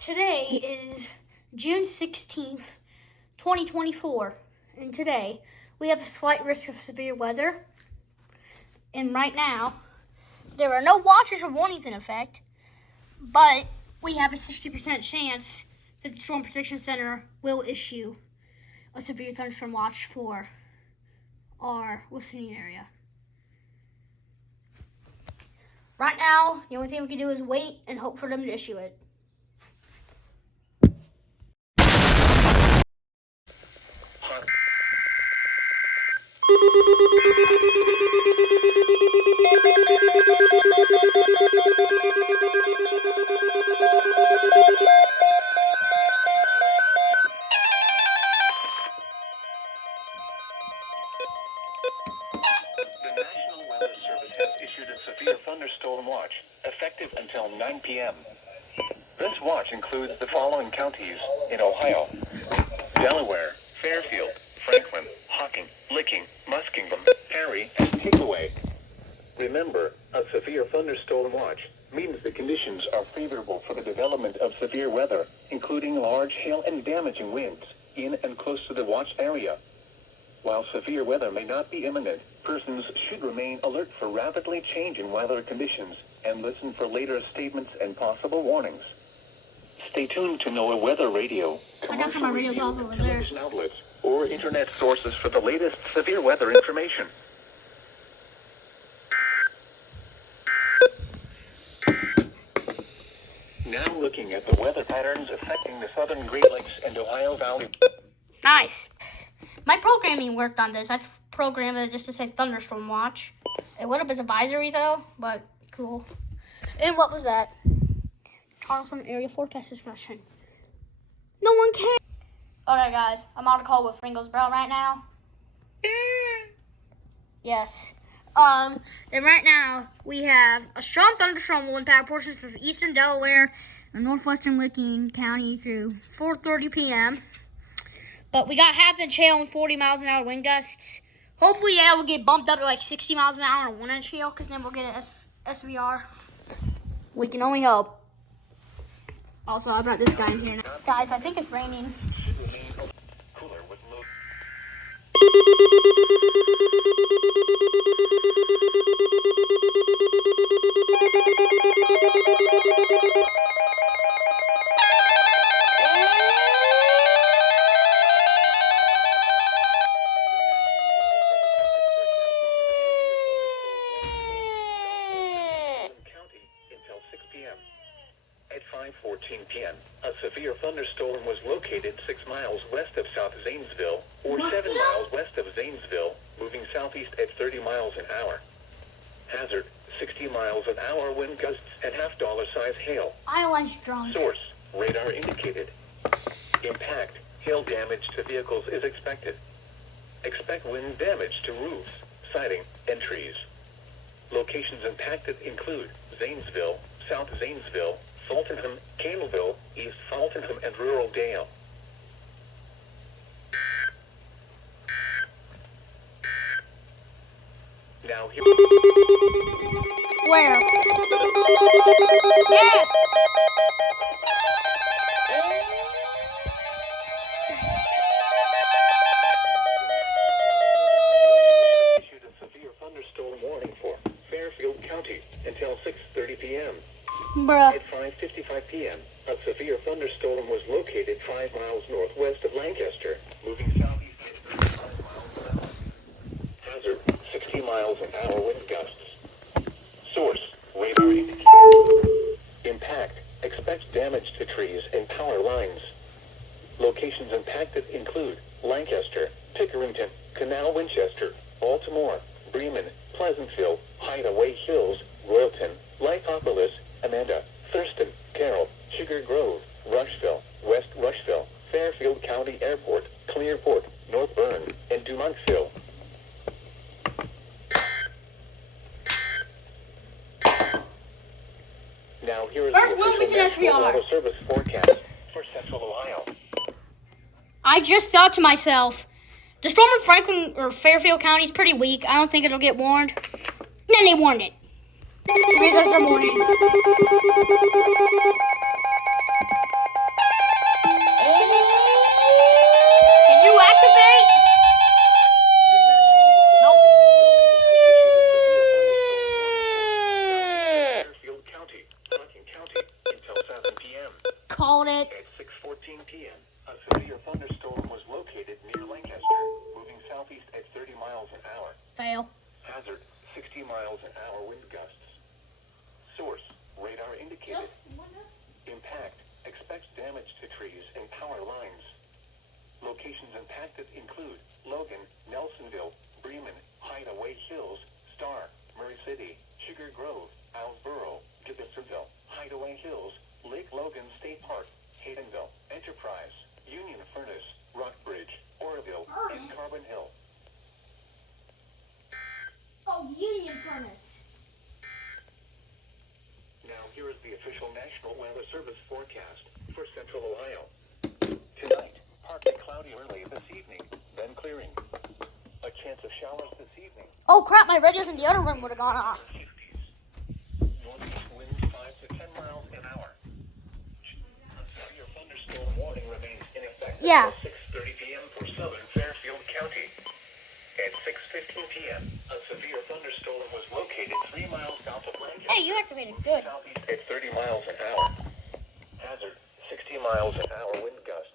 Today is June 16th, 2024, and today we have a slight risk of severe weather. And right now, there are no watches or warnings in effect, but we have a 60% chance that the Storm Protection Center will issue a severe thunderstorm watch for our listening area. Right now, the only thing we can do is wait and hope for them to issue it. The National Weather Service has issued a severe thunderstorm watch, effective until 9 p.m. This watch includes the following counties in Ohio: Delaware, Fairfield, Franklin, Hocking, Licking, Muskingum, Perry, and Pickaway. Remember, a severe thunderstorm watch means the conditions are favorable for the development of severe weather, including large hail and damaging winds, in and close to the watch area. While severe weather may not be imminent, persons should remain alert for rapidly changing weather conditions and listen for later statements and possible warnings. Stay tuned to NOAA Weather Radio, I got some of my radios off over there. television outlets, or internet sources for the latest severe weather information. Now looking at the weather patterns affecting the southern Great Lakes and Ohio Valley. Nice. My programming worked on this. I've programmed it just to say thunderstorm watch. It would have been advisory though, but cool. And what was that? Charleston area forecast discussion. No one cares. Okay, guys, I'm on a call with Ringosboro right now. Yes. And right now we have a strong thunderstorm will impact portions of eastern Delaware and northwestern Licking County through 4:30 p.m. But we got half-inch hail and 40 miles an hour wind gusts. Hopefully that will get bumped up to like 60 miles an hour and 1-inch hail, because then we'll get an SVR. We can only hope. Also, I brought this guy in here now. Guys, I think it's raining. Cooler with low. County until 6 p.m. At 5:14 p.m., a severe thunderstorm was located 6 miles west of South Zanesville, or 7 miles west of Zanesville, moving southeast at 30 miles an hour. Hazard: 60 miles an hour wind gusts and half-dollar size hail. Iowans drunk. Source: radar indicated. Impact: hail damage to vehicles is expected. Expect wind damage to roofs, siding, and trees. Locations impacted include Zanesville, South Zanesville, Fultonham, Campbellville, East Fultonham, and rural Dale. Now here. Where? Yes! Issued a severe thunderstorm warning for Fairfield County until 6:30 p.m. Bruh. At 5:55 p.m., a severe thunderstorm was located 5 miles northwest of Lancaster, moving southeast at 35 miles an hour. Hazard: 60 miles an hour wind gusts. Source: radar indicated. Impact: expect damage to trees and power lines. Locations impacted include Lancaster, Pickerington, Canal Winchester, Baltimore, Bremen, Pleasantville, Hideaway Hills, Royalton, Lithopolis, Amanda, Thurston, Carroll, Sugar Grove, Rushville, West Rushville, Fairfield County Airport, Clearport, North Bern, and Dumontville. Now here is First the Wilmington official National SVR. Weather Service forecast for Central Ohio. I just thought to myself, the storm in Franklin or Fairfield County is pretty weak. I don't think it'll get warned. Then they warned it. So here goes the warning. called it. At 6:14 p.m., a severe thunderstorm was located near Lancaster, moving southeast at 30 miles an hour. Fail. Hazard, 60 miles an hour wind gusts. Source, radar indicated. Impact, expects damage to trees and power lines. Locations impacted include Logan, Nelsonville, Bremen, Hideaway Hills, Star, Murray City, Sugar Grove, Owlsboro, Gibbonsville, Hideaway Hills, Lake Logan State Park, Haydenville, Enterprise, Union Furnace, Rockbridge, Oroville, and Carbon Hill. Oh, Union Furnace. Now here is the official National Weather Service forecast for Central Ohio. Tonight, partly cloudy early this evening, then clearing. A chance of showers this evening. Oh crap, my radios in the other room would have gone off. Northeast winds 5 to 10 miles an hour. A severe thunderstorm warning remains in effect Yeah. until 6:30 p.m. for southern Fairfield County. At 6:15 p.m., a severe thunderstorm was located 3 miles south of Lancaster. Hey, you activated good. Southeast at 30 miles an hour. Hazard, 60 miles an hour wind gusts.